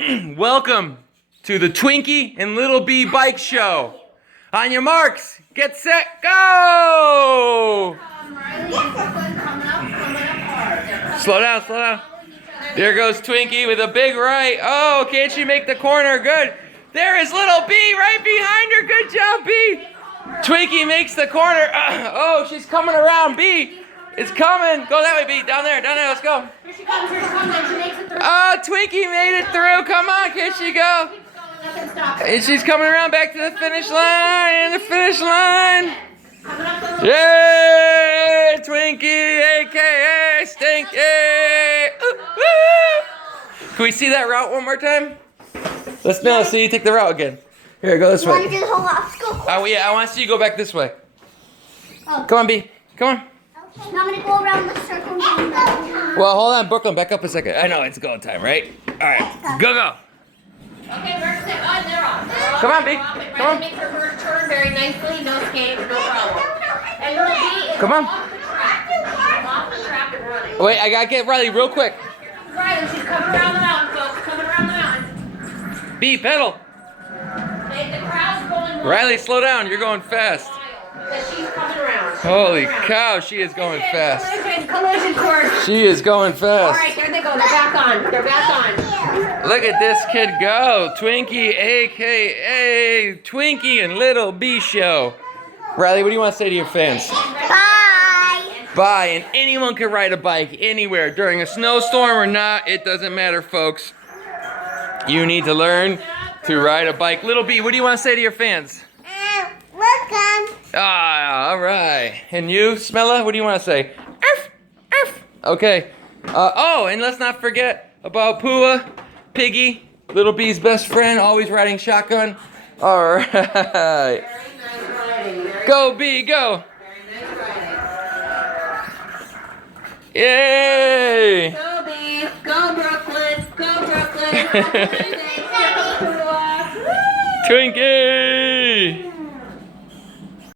Welcome to the Twinkie and Little B bike show. On your marks, get set, go! Slow down, slow down. There goes Twinkie with a big right. Oh, can't she make the corner? Good. There is Little B right behind her. Good job, B. Twinkie makes the corner. Oh, she's coming around. B is coming. Go that way, B. Down there, let's go. Here she comes, she makes it through. Oh, Twinkie made it through. Come on, can she go? And she's coming around back to the finish line. Yay! Twinkie, a.k.a. Stinky. Ooh, ooh. Can we see that route one more time? Let's see you take the route again. Here, go this way. Want to do the whole obstacle? Oh, yeah, I want to see you go back this way. Oh. Come on, B. Come on. Okay. Now I'm going to go around the circle. Well, hold on, Brooklyn. Back up a second. I know, it's go time, right? All right, go. Okay, we're set. Oh, they're off. Come on, B. Come on. Make her first turn very nicely. No skate, no problem. And Little B is Come on. off the track. Off the track and running. Wait, I got to get Riley real quick. Riley, she's coming around the mountain, folks. Coming around the mountain. B, pedal. The crowd's going wild. Riley, slow down. You're going fast. Because she's coming around. Holy cow, she is going fast. Collision course. She is going All fast. right, there they go. They're back on. They're back on. Look at this kid go. Twinkie, a.k.a. Twinkie and Little B show. Riley, what do you want to say to your fans? Bye. Bye. And anyone can ride a bike anywhere during a snowstorm or not. It doesn't matter, folks. You need to learn to ride a bike. Little B, what do you want to say to your fans? Welcome. Ah, all right. And you, Smella, what do you want to say? Arf, arf. Okay. Oh, and let's not forget about Pua, Piggy, Little B's best friend, always riding shotgun. All right. Very nice riding. Go, B, go. Very nice riding. Yay. Go, B. Go, Brooklyn. Go, Brooklyn. Twinkie.